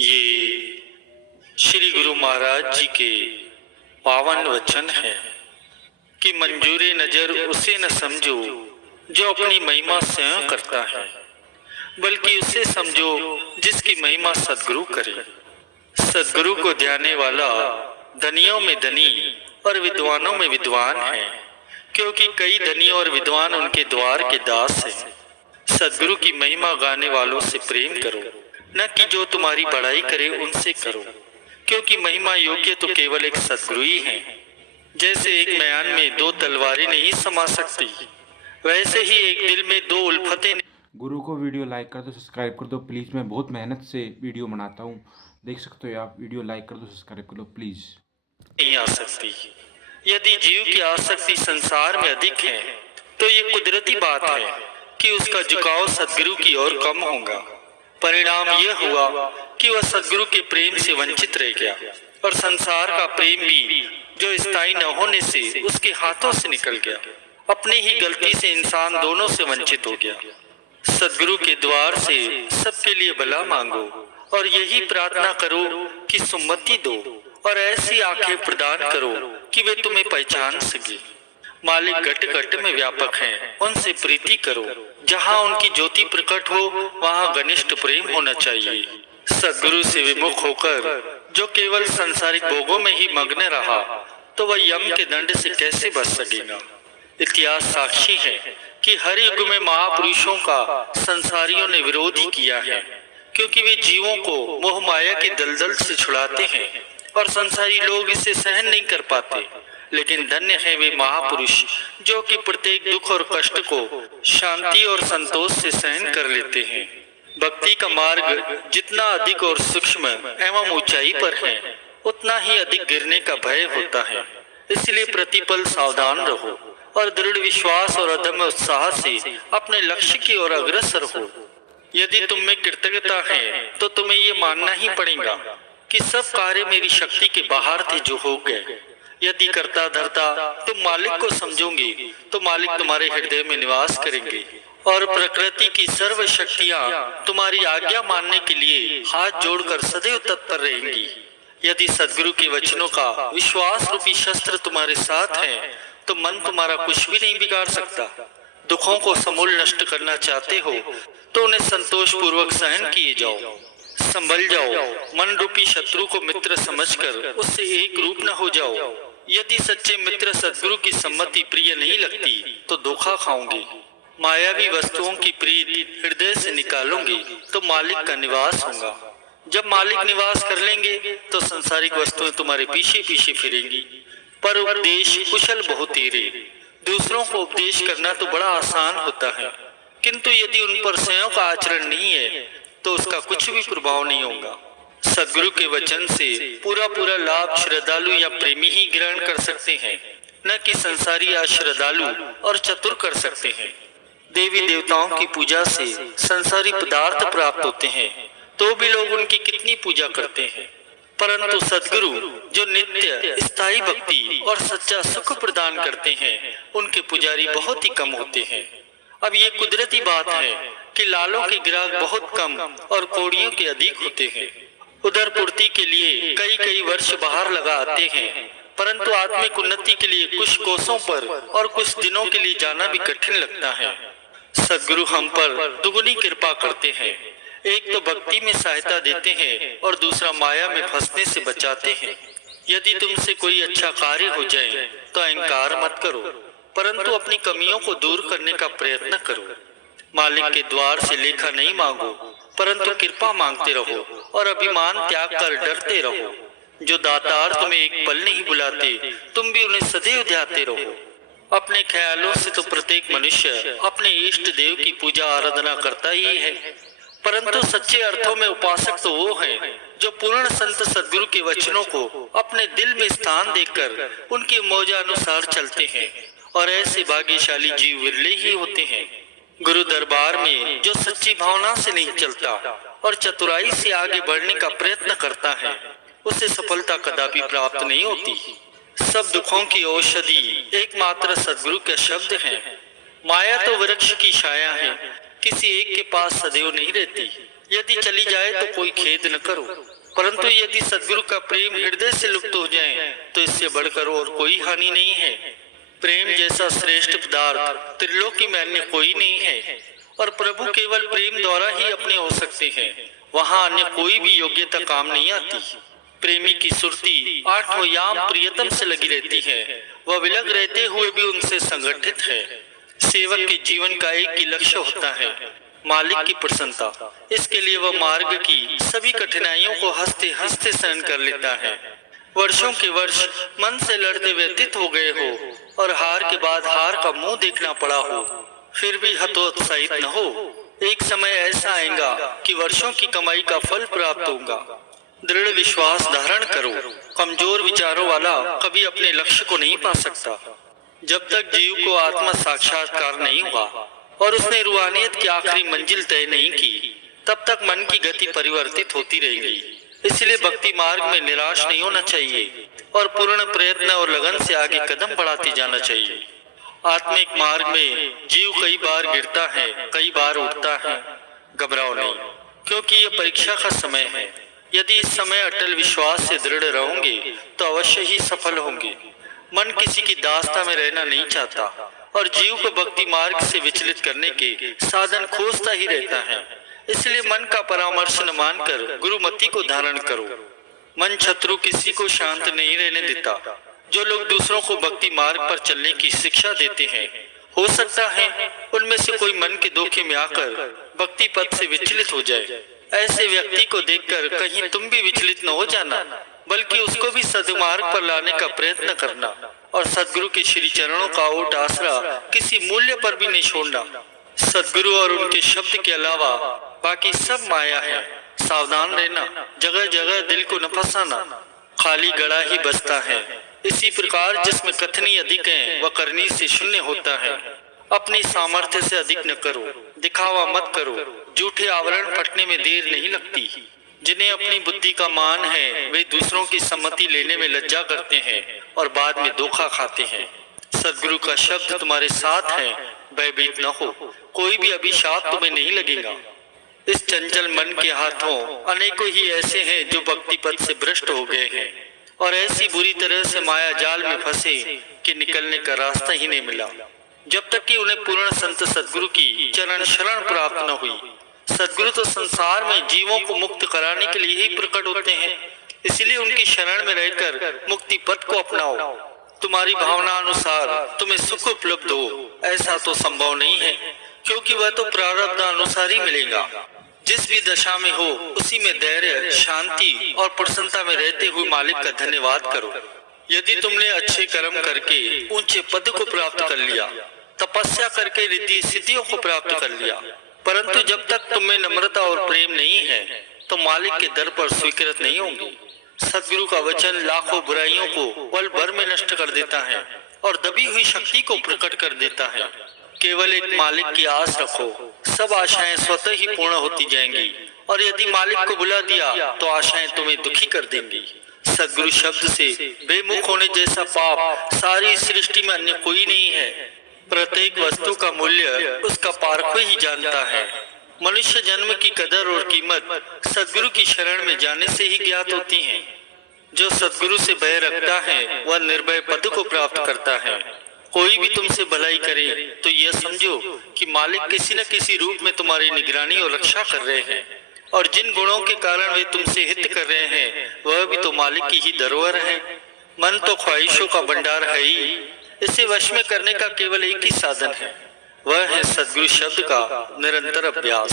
ये श्री गुरु महाराज जी के पावन वचन है कि मंजूरे नजर उसे न समझो जो अपनी महिमा स्वयं करता है, बल्कि उसे समझो जिसकी महिमा सदगुरु करे। सदगुरु को ध्याने वाला धनियों में धनी और विद्वानों में विद्वान है, क्योंकि कई धनी और विद्वान उनके द्वार के दास हैं। सदगुरु की महिमा गाने वालों से प्रेम करो, न कि जो तुम्हारी बड़ाई करे उनसे करो, क्योंकि महिमा योग्य तो केवल एक सदगुरु ही है। जैसे एक म्यान में दो तलवारें नहीं समा सकती, वैसे ही एक दिल में दो उल्फतें। गुरु को वीडियो लाइक कर दो, सब्सक्राइब कर दो प्लीज़। मैं बहुत मेहनत से वीडियो बनाता हूँ, देख सकते हो आप। वीडियो लाइक कर दो, सब्सक्राइब कर दो प्लीज़। नहीं आ सकती। यदि जीव की आसक्ति संसार में अधिक है तो ये कुदरती बात है कि उसका झुकाव सदगुरु की ओर कम होगा। परिणाम यह हुआ कि वह सदगुरु के प्रेम से वंचित रह गया, और संसार का प्रेम भी जो स्थायी न होने से उसके हाथों से निकल गया। अपनी ही गलती से इंसान दोनों से वंचित हो गया। सदगुरु के द्वार से सबके लिए भला मांगो और यही प्रार्थना करो कि सुमति दो, और ऐसी आंखें प्रदान करो कि वे तुम्हें पहचान सके। मालिक घट घट में व्यापक हैं, उनसे प्रीति करो। जहाँ उनकी ज्योति प्रकट हो वहाँ घनिष्ठ प्रेम होना चाहिए। सदगुरु से विमुख होकर जो केवल सांसारिक भोगों में ही मग्न रहा, तो वह यम के दंड से कैसे बच सकेगा। इतिहास साक्षी है कि हर युग में महापुरुषों का संसारियों ने विरोध ही किया है, क्योंकि वे जीवों को मोह माया के दलदल से छुड़ाते हैं और संसारी लोग इसे सहन नहीं कर पाते। लेकिन धन्य है वे महापुरुष जो कि प्रत्येक दुख और कष्ट को शांति और संतोष से सहन कर लेते हैं। भक्ति का मार्ग जितना अधिक और सूक्ष्म एवं ऊंचाई पर है, उतना ही अधिक गिरने का भय होता है। इसलिए प्रतिपल सावधान रहो और दृढ़ विश्वास और अदम्य उत्साह से अपने लक्ष्य की ओर अग्रसर हो। यदि तुम में कृतज्ञता है तो तुम्हें ये मानना ही पड़ेगा कि सब कार्य मेरी शक्ति के बाहर थे जो हो गए। यदि करता धरता तुम मालिक को समझोगे तो मालिक तुम्हारे हृदय में निवास करेंगे, और प्रकृति की सर्व शक्तियाँ तुम्हारी आज्ञा मानने के लिए हाथ जोड़कर सदैव तत्पर रहेंगी। यदि सदगुरु के वचनों का विश्वास रूपी शस्त्र तुम्हारे साथ है तो मन तुम्हारा कुछ भी नहीं बिगाड़ सकता। दुखों को समूल नष्ट करना चाहते हो तो उन्हें संतोष पूर्वक सहन किए जाओ। संभल जाओ, मन रूपी शत्रु को मित्र समझकर उससे एक रूप न हो जाओ। यदि सच्चे मित्र सदगुरु की सम्मति प्रिय नहीं लगती तो धोखा खाओगे। मायावी वस्तुओं की प्रीति हृदय से निकालोगे तो मालिक का निवास होगा। जब मालिक निवास कर लेंगे तो संसारिक वस्तुएं तुम्हारे पीछे पीछे फिरेंगी। पर उपदेश कुशल बहुतेरे। दूसरों को उपदेश करना तो बड़ा आसान होता है, किंतु यदि उन पर स्वयं का आचरण नहीं है तो उसका कुछ भी प्रभाव नहीं होगा। सदगुरु के वचन से पूरा पूरा लाभ श्रद्धालु या प्रेमी ही ग्रहण कर सकते हैं, न कि संसारी या श्रद्धालु और चतुर कर सकते हैं। देवी देवताओं की पूजा से संसारी पदार्थ प्राप्त होते हैं, तो भी लोग उनकी कितनी पूजा करते हैं। परंतु सदगुरु जो नित्य स्थायी भक्ति और सच्चा सुख प्रदान करते हैं, उनके पुजारी बहुत ही कम होते हैं। अब ये कुदरती बात है कि लालों के ग्राहक बहुत कम और कौड़ियों के अधिक होते हैं। उदर पूर्ति के लिए कई कई वर्ष बाहर लगा आते हैं, परंतु आत्मिक उन्नति के लिए कुछ कोसों पर और कुछ दिनों के लिए जाना भी कठिन लगता है। सदगुरु हम पर दुगुनी कृपा करते हैं। एक तो भक्ति में सहायता देते हैं और दूसरा माया में फंसने से बचाते हैं। यदि तुमसे कोई अच्छा कार्य हो जाए तो अहंकार मत करो, परंतु अपनी कमियों को दूर करने का प्रयत्न करो। मालिक के द्वार से लेखा नहीं मांगो, परंतु कृपा मांगते रहो और अभिमान त्याग कर डरते रहो। जो दातार तुम्हें एक पल नहीं बुलाते, तुम भी उन्हें सदैव ध्याते रहो। अपने ख्यालों से तो प्रत्येक मनुष्य अपने इष्ट देव की पूजा आराधना करता ही है, परंतु सच्चे अर्थों में उपासक तो वो हैं जो पूर्ण संत सदगुरु के वचनों को अपने दिल में स्थान देकर उनकी मौजा अनुसार चलते हैं, और ऐसे भाग्यशाली जीव विरले ही होते हैं। गुरु दरबार में जो सच्ची भावना से नहीं चलता और चतुराई से आगे बढ़ने का प्रयत्न करता है, उसे सफलता कदापि प्राप्त नहीं होती। सब दुखों की औषधि एकमात्र सदगुरु के शब्द हैं। माया तो वृक्ष की छाया है, किसी एक के पास सदैव नहीं रहती। यदि चली जाए तो कोई खेद न करो, परंतु यदि सद्गुरु का प्रेम हृदय से लुप्त हो जाए तो इससे बढ़कर और कोई हानि नहीं है। प्रेम जैसा श्रेष्ठ पदार्थ त्रिलोकी में अन्य कोई नहीं है और प्रभु केवल प्रेम द्वारा ही अपने हो सकते हैं। वहाँ अन्य कोई भी योग्यता काम नहीं आती। प्रेमी की सुरती आठों याम प्रियतम से लगी रहती है। वह विलग रहते हुए भी उनसे संगठित है। सेवक के जीवन का एक ही लक्ष्य होता है, मालिक की प्रसन्नता। इसके लिए वह मार्ग की सभी कठिनाइयों को हंसते हंसते सहन कर लेता है। वर्षों के वर्ष मन से लड़ते व्यतीत हो गए हो और हार के बाद हार का मुंह देखना पड़ा हो, फिर भी हतोत्साहित न हो। एक समय ऐसा आएगा कि वर्षों की कमाई का फल प्राप्त होगा। दृढ़ विश्वास धारण करो। कमजोर विचारों वाला कभी अपने लक्ष्य को नहीं पा सकता। जब तक जीव को आत्मा साक्षात्कार नहीं हुआ और उसने रूहानियत की आखिरी मंजिल तय नहीं की, तब तक मन की गति परिवर्तित होती रहेगी। इसलिए भक्ति मार्ग में निराश नहीं होना चाहिए और पूर्ण प्रयत्न और लगन से आगे कदम बढ़ाते जाना चाहिए। आत्मिक मार्ग में जीव कई बार गिरता है, कई बार उठता है। घबराओ नहीं, क्योंकि यह परीक्षा का समय है। यदि इस समय अटल विश्वास से दृढ़ रहोगे तो अवश्य ही सफल होंगे। मन किसी की दास्ता में रहना नहीं चाहता और जीव को भक्ति मार्ग से विचलित करने के साधन खोजता ही रहता है। इसलिए मन का परामर्श न मानकर गुरुमति को धारण करो। मन शत्रु किसी को शांत नहीं रहने देता। जो लोग दूसरों को भक्ति मार्ग पर चलने की शिक्षा देते हैं, हो सकता है उनमें से कोई मन के धोखे में आकर भक्ति पथ से विचलित हो जाए। ऐसे व्यक्ति को देखकर कहीं तुम भी विचलित न हो जाना, बल्कि उसको भी सद्मार्ग पर लाने का प्रयत्न करना और सद्गुरु के श्री चरणों का ओट आसरा किसी मूल्य पर भी नहीं छोड़ना। सद्गुरु और उनके शब्द के अलावा बाकी सब माया है। सावधान रहना, जगह जगह दिल को न फंसाना। खाली गड़ा ही बसता है। इसी प्रकार जिसमें कथनी अधिक है वह करनी से शून्य होता है। अपनी सामर्थ्य से अधिक न करो, दिखावा मत करो। झूठे आवरण फटने में देर नहीं लगती। जिन्हें अपनी बुद्धि का मान है वे दूसरों की सम्मति लेने में लज्जा करते हैं और बाद में धोखा खाते हैं। सद्गुरु का शब्द तुम्हारे साथ है, भयभीत न हो। कोई भी अभिशाप तुम्हें नहीं लगेगा। इस चंचल मन के हाथों अनेकों ही ऐसे हैं जो भक्ति पथ से भ्रष्ट हो गए हैं और ऐसी बुरी तरह से माया जाल में फंसे कि निकलने का रास्ता ही नहीं मिला, जब तक कि उन्हें पूर्ण संत सद्गुरु की चरण शरण प्राप्त न हुई। सद्गुरु तो संसार में जीवों को मुक्त कराने के लिए ही प्रकट होते हैं। इसलिए उनकी शरण में रहकर मुक्ति पथ को अपनाओ। तुम्हारी भावना अनुसार तुम्हें सुख उपलब्ध हो ऐसा तो संभव नहीं है, क्योंकि वह तो प्रारब्ध अनुसार ही मिलेगा। जिस भी दशा में हो उसी में धैर्य, शांति और प्रसन्नता में रहते हुए मालिक का धन्यवाद करो। यदि तुमने अच्छे कर्म करके ऊंचे पद को प्राप्त कर लिया, तपस्या करके रिद्धि सिद्धियों को प्राप्त कर लिया, परंतु जब तक तुम्हें नम्रता और प्रेम नहीं है तो मालिक के दर पर स्वीकृत नहीं होंगी। सद्गुरु का वचन लाखों बुराइयों को पल भर में नष्ट कर देता है और दबी हुई शक्ति को प्रकट कर देता है। केवल एक मालिक की आस रखो, सब आशाएं स्वतः ही पूर्ण होती जाएंगी और यदि मालिक को बुला दिया तो आशाएं तुम्हें दुखी कर देंगी। सद्गुरु शब्द से बेमुख होने जैसा पाप सारी सृष्टि में अन्य कोई नहीं है। प्रत्येक वस्तु का मूल्य उसका पारखू ही जानता है। मनुष्य जन्म की कदर और कीमत सद्गुरु की शरण में जाने से ही ज्ञात होती है। जो सद्गुरु से भय रखता है वह निर्भय पद को प्राप्त करता है। कोई भी तुमसे भलाई करे तो यह समझो कि मालिक किसी न किसी रूप में तुम्हारी निगरानी और रक्षा कर रहे हैं और जिन गुणों के कारण वे तुमसे हित कर रहे हैं वह भी तो मालिक की ही धरोहर है। मन तो ख्वाहिशों का भंडार है ही, इसे वश में करने का केवल एक ही साधन है, वह है सद्गुरु शब्द का निरंतर अभ्यास।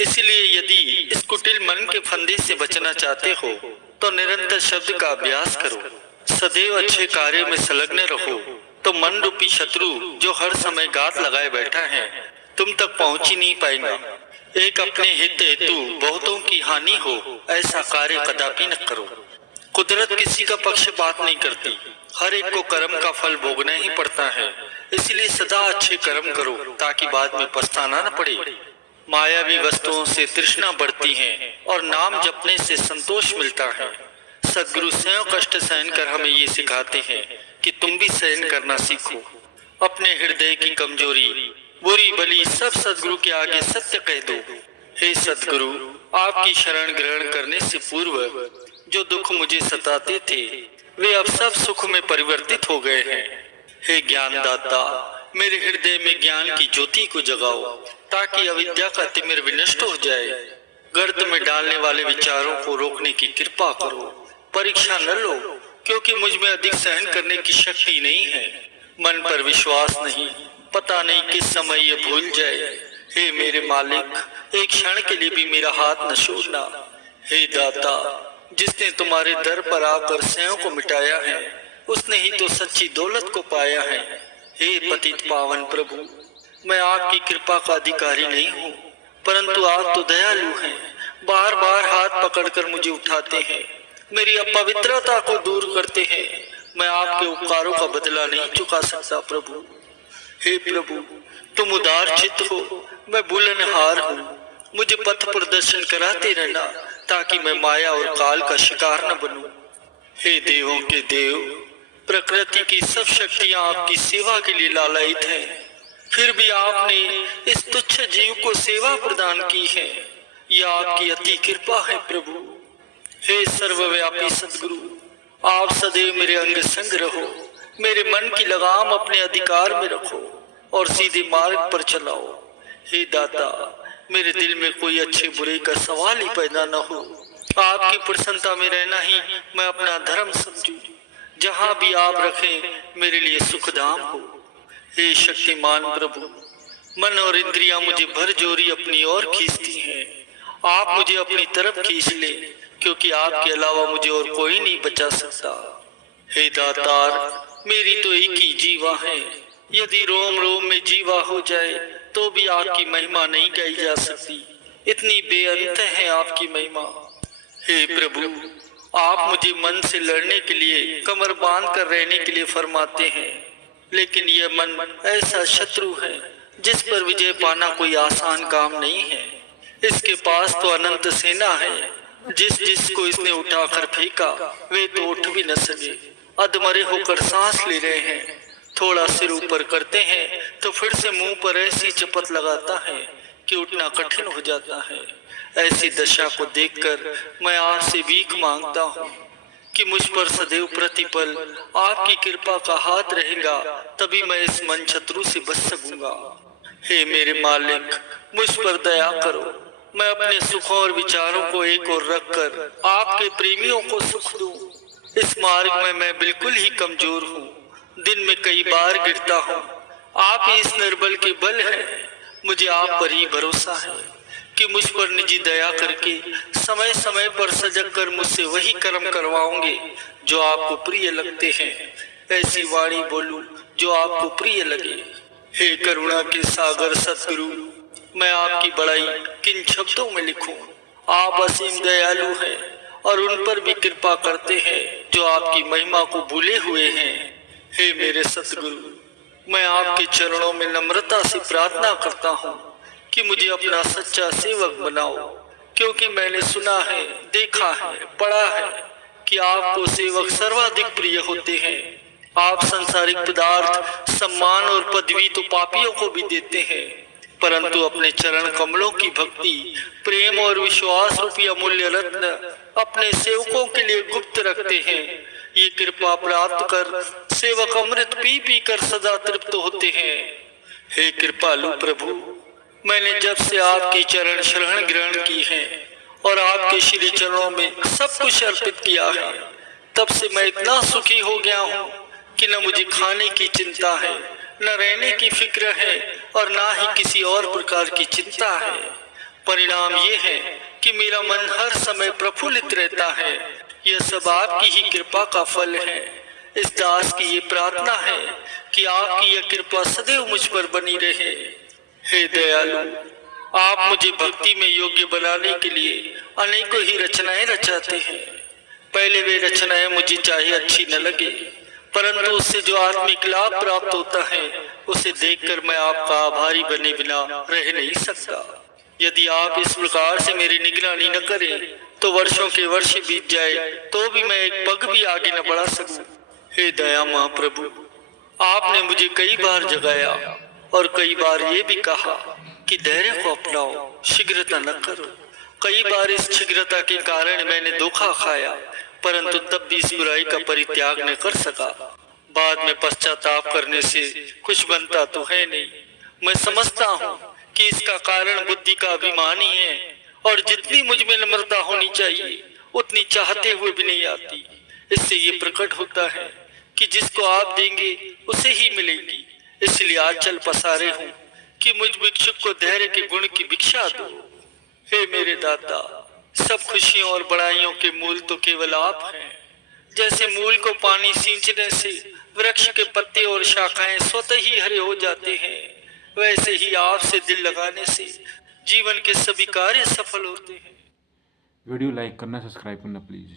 इसलिए यदि इस कुटिल मन के फंदे से बचना चाहते हो तो निरंतर शब्द का अभ्यास करो। सदैव अच्छे कार्यों में संलग्न रहो तो मन रूपी शत्रु जो हर समय घात लगाए बैठा है तुम तक पहुंच ही नहीं पाएगा। एक अपने हित हेतु बहुतों की हानि हो ऐसा कार्य कदापि न करो। कुदरत किसी का पक्षपात नहीं करती, हर एक को कर्म का फल भोगना ही पड़ता है। इसलिए सदा अच्छे कर्म करो ताकि बाद में पछताना न पड़े। मायावी वस्तुओं से तृष्णा बढ़ती है और नाम जपने से संतोष मिलता है। सद्गुरु स्वयं कष्ट सहन कर हमें ये सिखाते हैं कि तुम भी सहन करना सीखो। अपने हृदय की कमजोरी बुरी भली सब सदगुरु के आगे सत्य कह दो। हे सदगुरु, आपकी शरण ग्रहण करने से पूर्व जो दुख मुझे सताते थे वे अब सब सुख में परिवर्तित हो गए हैं। हे ज्ञानदाता, मेरे हृदय में ज्ञान की ज्योति को जगाओ ताकि अविद्या का तिमिर विनष्ट हो जाए। गर्त में डालने वाले विचारों को रोकने की कृपा करो। परीक्षा न लो, क्योंकि मुझ में अधिक सहन करने की शक्ति नहीं है। मन पर विश्वास नहीं, पता नहीं किस समय ये भूल जाए। हे मेरे मालिक, एक क्षण के लिए भी मेरा हाथ न छोड़ना। हे दाता, जिसने तुम्हारे दर पर आकर स्नेह को मिटाया है उसने ही तो सच्ची दौलत को पाया है। हे पतित पावन प्रभु, मैं आपकी कृपा का अधिकारी नहीं हूँ, परंतु आप तो दयालु हैं। बार बार हाथ पकड़कर मुझे उठाते हैं, मेरी अपवित्रता को दूर करते हैं। मैं आपके उपकारों का बदला नहीं चुका सकता प्रभु। हे प्रभु, तुम उदार चित्त हो, मैं भूलनहार हूँ। मुझे पथ प्रदर्शन कराते रहना ताकि मैं माया और काल का शिकार न बनूं। हे देवों के देव, प्रकृति की सब शक्तियां आपकी सेवा के लिए लालायित हैं, फिर भी आपने इस तुच्छ जीव को सेवा प्रदान की है। यह आपकी अति कृपा है प्रभु। हे सर्वव्यापी सदगुरु, आप सदैव मेरे अंग संग रहो, मेरे मन की लगाम अपने अधिकार में रखो और सीधे मार्ग पर चलाओ। हे दाता, मेरे दिल में कोई अच्छे बुरे का सवाल ही पैदा न हो। आपकी प्रसन्नता में रहना ही मैं अपना धर्म समझूं। जहाँ भी आप रखें मेरे लिए सुखधाम हो। हे शक्तिमान प्रभु, मन और इंद्रियां मुझे भरजोरी अपनी ओर खींचती हैं। आप मुझे अपनी तरफ खींच ले, क्योंकि आपके अलावा मुझे और कोई नहीं बचा सकता। हे दातार, मेरी तो एक ही जीवा है। यदि रोम रोम में जीवा हो जाए तो भी आपकी महिमा नहीं गाई जा सकती। इतनी बेअंत है आपकी महिमा। हे प्रभु, आप मुझे मन से लड़ने के लिए, कमर बांध कर रहने के लिए फरमाते हैं, लेकिन यह मन ऐसा शत्रु है जिस पर विजय पाना कोई आसान काम नहीं है। इसके पास तो अनंत सेना है। जिसको इसने उठाकर फेंका वे तो उठ भी न सके, अधमरे होकर सांस ले रहे हैं। थोड़ा सिर ऊपर करते हैं तो फिर से मुंह पर ऐसी चपत लगाता है कि उठना कठिन हो जाता है। ऐसी दशा को देखकर मैं आपसे भीख मांगता हूँ कि मुझ पर सदैव प्रतिपल आपकी कृपा का हाथ रहेगा, तभी मैं इस मन शत्रु से बच सकूंगा। हे मेरे मालिक, मुझ पर दया करो। मैं अपने सुखों और विचारों को एक ओर रखकर आपके प्रेमियों को सुख दूं। इस मार्ग में मैं बिल्कुल ही कमजोर हूँ। दिन में कई बार गिरता हूँ। आप ही इस निर्बल के बल हैं। मुझे आप पर ही भरोसा है कि मुझ पर निजी दया करके समय समय पर सजग कर मुझसे वही कर्म करवाओगे जो आपको प्रिय लगते हैं। ऐसी वाणी बोलूं जो आपको प्रिय लगे। हे करुणा के सागर सतगुरु, मैं आपकी बड़ाई किन शब्दों में लिखूं। आप असीम दयालु हैं और उन पर भी कृपा करते हैं जो आपकी महिमा को भूले हुए हैं। हे मेरे सतगुरु, मैं आपके चरणों में नम्रता से प्रार्थना करता हूँ कि मुझे अपना सच्चा सेवक बनाओ, क्योंकि मैंने सुना है, देखा है, पढ़ा है कि आपको सेवक सर्वाधिक प्रिय होते हैं। आप सांसारिक पदार्थ, सम्मान और पदवी तो पापियों को भी देते हैं, परंतु अपने चरण कमलों की भक्ति, प्रेम और विश्वास रूपी अमूल्य रत्न अपने सेवकों के लिए गुप्त रखते हैं। ये कृपा प्राप्त कर सेवक अमृत पी पी कर सदा तृप्त होते हैं। हे कृपालु प्रभु, मैंने जब से आपकी चरण शरण ग्रहण की है और आपके श्री चरणों में सब कुछ अर्पित किया है, तब से मैं इतना सुखी हो गया हूँ कि न मुझे खाने की चिंता है, न रहने की फिक्र है और ना ही किसी और प्रकार की चिंता है। परिणाम ये है कि मेरा मन हर समय प्रफुल्लित रहता है। यह सब आपकी ही कृपा का फल है। इस दास की ये प्रार्थना है कि आपकी यह कृपा सदैव मुझ पर बनी रहे। हे दयालु, आप मुझे भक्ति में योग्य बनाने के लिए अनेकों ही रचनाएं रचाते हैं। पहले वे रचनाएं मुझे चाहे अच्छी न लगे, परंतु उससे जो आत्मिक लाभ प्राप्त होता है उसे देखकर मैं आपका आभारी बने बिना रह नहीं सकता। यदि आप इस प्रकार से मेरी निगरानी न करें तो वर्षों के वर्ष बीत जाए तो भी मैं एक पग भी आगे न बढ़ा सकूं। हे दया महाप्रभु, आपने मुझे कई बार जगाया और कई बार ये भी कहा कि धैर्य को अपनाओ, शीघ्रता न करो। कई बार इस शीघ्रता के कारण मैंने धोखा खाया, परंतु तब भी इस बुराई का परित्याग न कर सका। बाद में पश्चाताप करने से कुछ बनता तो है नहीं। मैं समझता हूँ कि इसका कारण बुद्धि का अभिमान ही है, और जितनी मुझ में नम्रता होनी चाहिए उतनी चाहते हुए भी नहीं आती। इससे ये प्रकट होता है कि जिसको आप देंगे उसे ही मिलेगी। इसलिए आज चल पसारे हूँ कि मुझ भिक्षुक को धैर्य के गुण की भिक्षा दो। हे मेरे दाता, सब खुशियों और बड़ाइयों के मूल तो केवल आप हैं। जैसे मूल को पानी सींचने से वृक्ष के पत्ते और शाखाएं स्वतः ही हरे हो जाते हैं, वैसे ही आपसे दिल लगाने से जीवन के सभी कार्य सफल होते हैं। वीडियो लाइक करना, सब्सक्राइब करना प्लीज़।